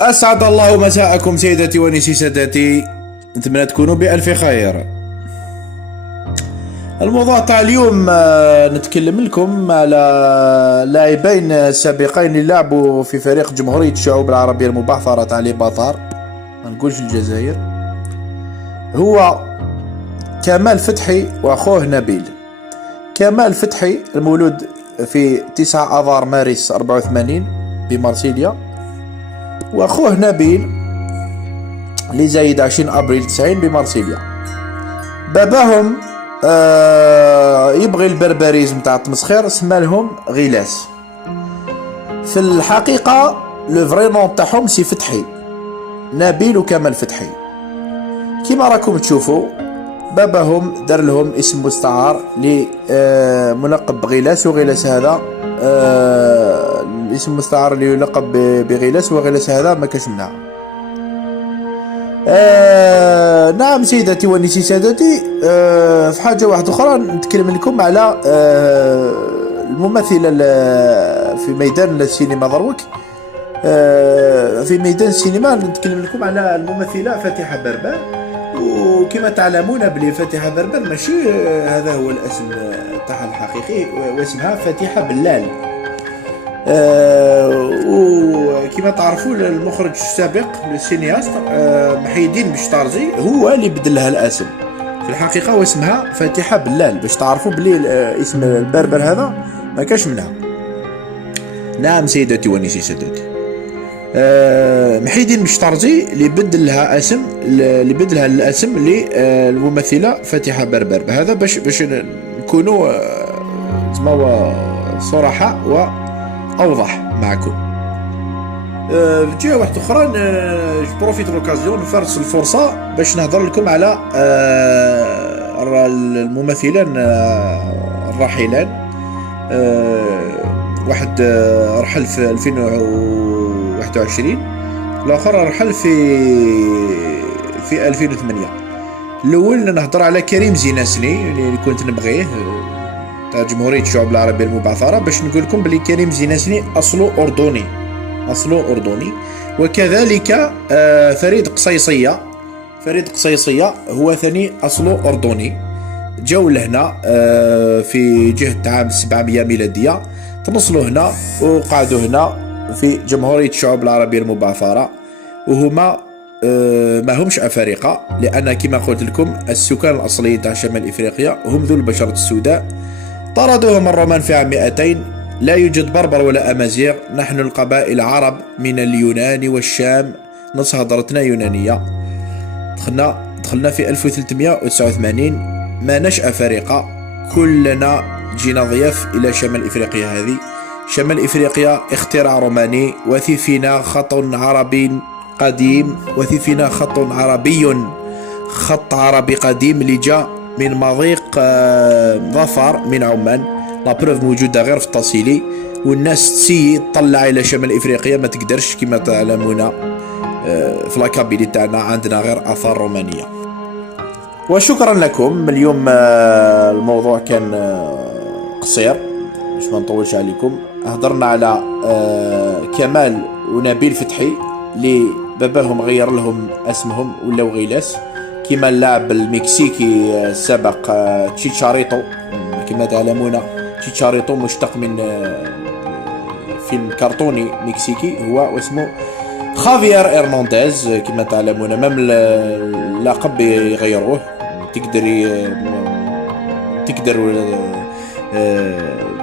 أسعد الله مساءكم سيدتي ونسي سادتي، نتمنى تكونوا بألف خير. الموضوع تاع اليوم نتكلم لكم على لاعبين سابقين اللي لعبوا في فريق جمهورية الشعوب العربية المبعثرة تاع لي بطار، ما نقولش الجزائر. هو كمال فتحي وأخوه نبيل. كمال فتحي المولود في 9 آذار مارس 84 بمارسيليا، واخوه نبيل اللي زايد 20 ابريل 90 بمارسيليا. باباهم يبغي البربريزم تاع التمسخير، سما لهم غيلاس. في الحقيقه لو فري نون تاعهم سي فتحي، نبيل وكمال فتحي. كيما راكم تشوفوا باباهم دار لهم اسم مستعار اللي ملقب بغيلاس، وغيلاس هذا الاسم المستعار اللي يلقب بغيلاس، وغيلاس هذا ما كاش منها. نعم سيداتي ونسي سادتي، في حاجة واحدة أخرى نتكلم لكم على الممثلة في ميدان السينما دروك. في ميدان السينما نتكلم لكم على الممثلة فاتحة بربر. وكما تعلمون بلي فاتحة بربر ماشي هذا هو الاسم تاعها الحقيقي، واسمها فاتحة بلال. وكما تعرفوا المخرج السابق للسينياست محي الدين بشتارزي هو اللي بدلها الاسم. في الحقيقة واسمها فاتحة بلال، باش تعرفوا بلي اسم البربر هذا ما كاش منها. نعم سيداتي ونسي سادتي، محي الدين بشتارزي اللي بدلها اسم، اللي بدلها الاسم للممثلة فاتحة بربر. هذا باش نكونوا صراحة وأوضح معكم. في جهة واحدة أخرى بروفيت لوكازيون نفرس الفرصة باش نهضر لكم على الممثلان الراحلان. واحد رحل في 2021، الآخر رحل في 2008. الأول نهضر على كريم زيناسني اللي كنت نبغيه تاع جمهورية الشعوب العربية المبعثرة، باش نقول لكم بلي كريم زيناسني أصله أردني. وكذلك فريد قصيصية هو ثاني أصله أردني. جاو لهنا في جهة عام 700 ميلادية، تنصلوا هنا وقعدوا هنا في جمهورية الشعوب العربية المبعثرة. وهما ما همش أفارقة، لأن كما قلت لكم السكان الأصليين تاع شمال إفريقيا هم ذو البشرة السوداء. طردوهم الرومان في عام 200. لا يوجد بربر ولا أمازيغ، نحن القبائل عرب من اليونان والشام، نص هضرتنا يونانية. دخلنا في 1389، ما نشأ فريقة، كلنا جينا ضياف إلى شمال إفريقيا. هذه شمال إفريقيا اختراع روماني، وثي فينا خط عربي قديم، خط عربي قديم اللي جاء من مضيق ظفر من عمان. لابروف موجودة غير في التصيلي، والناس تسي تطلع إلى شمال إفريقيا ما تقدرش. كما تعلمون في لاكابيلي تاعنا عندنا غير آثار رومانية. وشكرا لكم. اليوم الموضوع كان قصير باش ما نطولش عليكم. هضرنا على كمال ونبيل فتحي اللي باباهم غير لهم اسمهم ولاو غيلاس، كما اللاعب المكسيكي السابق تشيتشاريتو. كما تعلمون تشيتشاريتو مشتق من فيلم كرتوني مكسيكي هو واسمه خافير هرنانديز. كما تعلمون مام اللقب يغيروه، تقدر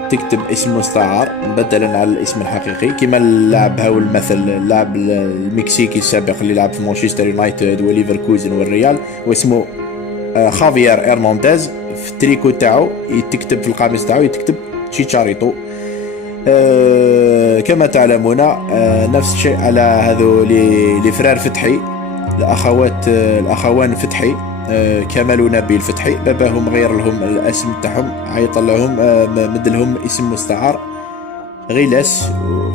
تكتب اسم مستعار بدلا على الاسم الحقيقي، كما اللاعب هاو المثل اللاعب المكسيكي السابق اللي لعب في مانشستر يونايتد وليفركوزن والريال، واسمه خافير هرنانديز. في التريكو تاعو يتكتب في القاموس تاعو يتكتب تشيتشاريتو. كما تعلمون نفس الشيء على هذو لي فرار فتحي، الاخوان فتحي، كمال ونبيل فتحي. باباهم غير لهم الاسم تاعهم، عيطلهم مدلهم اسم مستعار غيلاس.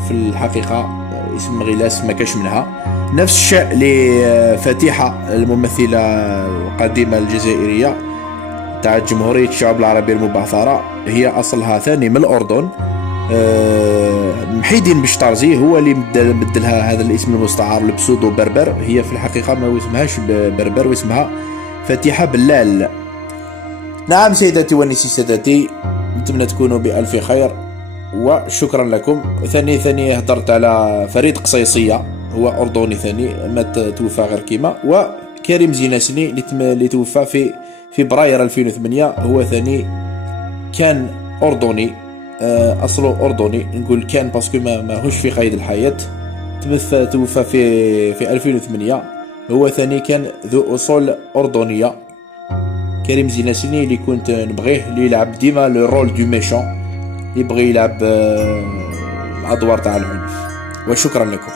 في الحقيقة اسم غيلاس ما كاش منها. نفس الشيء لفاتحة الممثلة القديمة الجزائرية تاع جمهورية الشعوب العربية المبعثرة، هي أصلها ثاني من الأردن. محيدين بشتارزي هو اللي بدلها هذا الاسم المستعار لبسودو بربر. هي في الحقيقة ما اسمهاش بربر واسمها فاتحة بلال. نعم سيداتي ونسي سادتي، نتمنى تكونوا بألف خير وشكرا لكم. ثاني هدرت على فريد قصيصية، هو أردني ثاني ما توفى غير كيما، وكريم زيناسني اللي توفى في فبراير 2008، هو ثاني كان أردني، أصله أردني. نقول كان باسكو ما هوش في قيد الحياة. توفى في 2008. هو ثاني كان ذو أصول أردنية، كريم زيناسني، اللي كنت نبغيه، اللي يلعب ديما لو رول دو ميشون، يبغي يلعب الأدوار تاع العنف. وشكرا لكم.